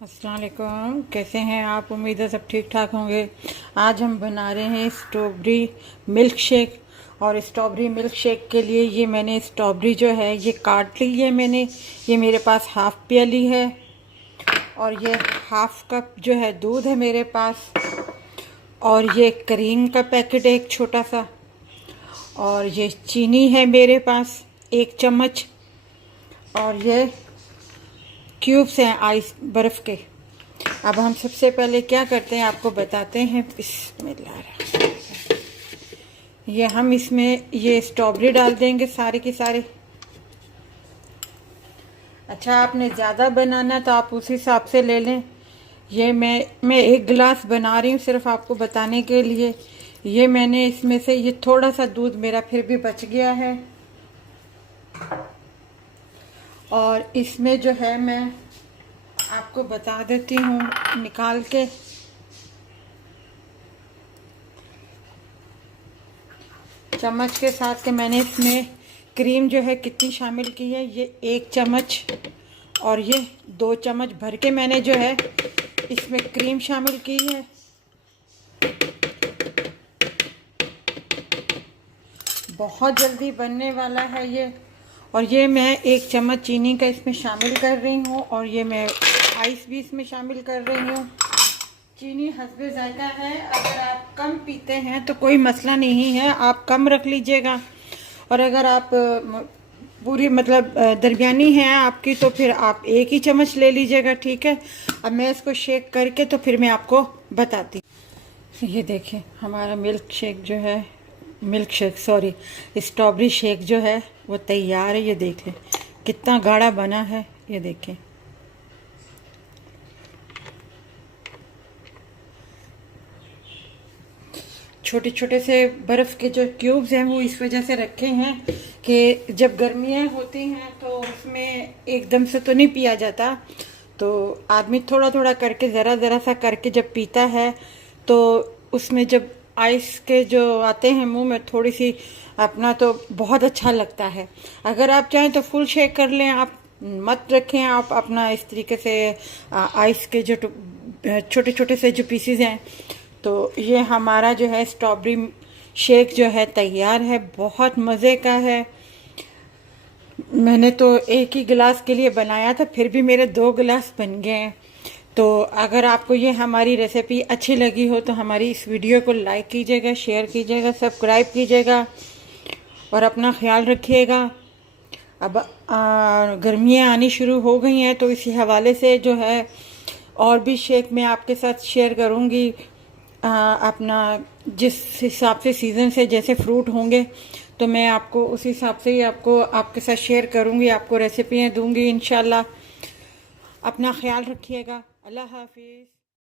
अस्सलाम वालेकुम, कैसे हैं आप? उम्मीद है सब ठीक ठाक होंगे। आज हम बना रहे हैं स्ट्रॉबेरी मिल्क शेक। और स्ट्रॉबेरी मिल्क शेक के लिए ये मैंने स्ट्रॉबेरी जो है ये काट ली है मैंने। ये मेरे पास हाफ़ प्याली है और ये हाफ़ कप जो है दूध है मेरे पास। और ये क्रीम का पैकेट है एक छोटा सा। और ये चीनी है मेरे पास 1 चम्मच। और ये क्यूब्स हैं आइस बर्फ़ के। अब हम सबसे पहले क्या करते हैं आपको बताते हैं। बिस्मिल्लाह। ये हम इसमें ये स्ट्रॉबेरी डाल देंगे सारे के सारे। अच्छा, आपने ज़्यादा बनाना तो आप उस हिसाब से ले लें। ये मैं 1 गिलास बना रही हूँ सिर्फ आपको बताने के लिए। ये मैंने इसमें से ये थोड़ा सा दूध मेरा फिर भी बच गया है। और इसमें जो है मैं आपको बता देती हूँ निकाल के। चम्मच के साथ के मैंने इसमें क्रीम जो है कितनी शामिल की है, ये 1 चम्मच। और ये 2 चम्मच भर के मैंने जो है इसमें क्रीम शामिल की है। बहुत जल्दी बनने वाला है ये। और ये मैं 1 चम्मच चीनी का इसमें शामिल कर रही हूँ। और ये मैं आइस भी इसमें शामिल कर रही हूँ। चीनी हस्बे जायका है, अगर आप कम पीते हैं तो कोई मसला नहीं है, आप कम रख लीजिएगा। और अगर आप पूरी मतलब दरमियानी है आपकी तो फिर आप 1 ही चम्मच ले लीजिएगा, ठीक है। अब मैं इसको शेक करके तो फिर मैं आपको बताती। ये देखें हमारा स्ट्रॉबेरी शेक जो है वो तैयार है। ये देख लें कितना गाढ़ा बना है, ये देखें। छोटे छोटे से बर्फ़ के जो क्यूब्स हैं वो इस वजह से रखे हैं कि जब गर्मियाँ होती हैं तो उसमें एकदम से तो नहीं पिया जाता। तो आदमी थोड़ा थोड़ा करके ज़रा ज़रा सा करके जब पीता है तो उसमें जब आइस के जो आते हैं मुंह में थोड़ी सी अपना तो बहुत अच्छा लगता है। अगर आप चाहें तो फुल शेक कर लें, आप मत रखें। आप अपना इस तरीके से आइस के जो छोटे छोटे से जो पीसीज हैं। तो ये हमारा जो है स्ट्रॉबेरी शेक जो है तैयार है, बहुत मज़े का है। मैंने तो 1 ही गिलास के लिए बनाया था, फिर भी मेरे 2 गिलास बन गए हैं। तो अगर आपको ये हमारी रेसिपी अच्छी लगी हो तो हमारी इस वीडियो को लाइक कीजिएगा, शेयर कीजिएगा, सब्सक्राइब कीजिएगा और अपना ख्याल रखिएगा। अब गर्मियाँ आनी शुरू हो गई हैं तो इसी हवाले से जो है और भी शेक मैं आपके साथ शेयर करूँगी। अपना जिस हिसाब से सीज़न से जैसे फ्रूट होंगे तो मैं आपको उस हिसाब से ही आपके साथ शेयर करूँगी, आपको रेसिपियाँ दूँगी इंशाल्लाह। अपना ख्याल रखिएगा। अल्लाह हाफिज़।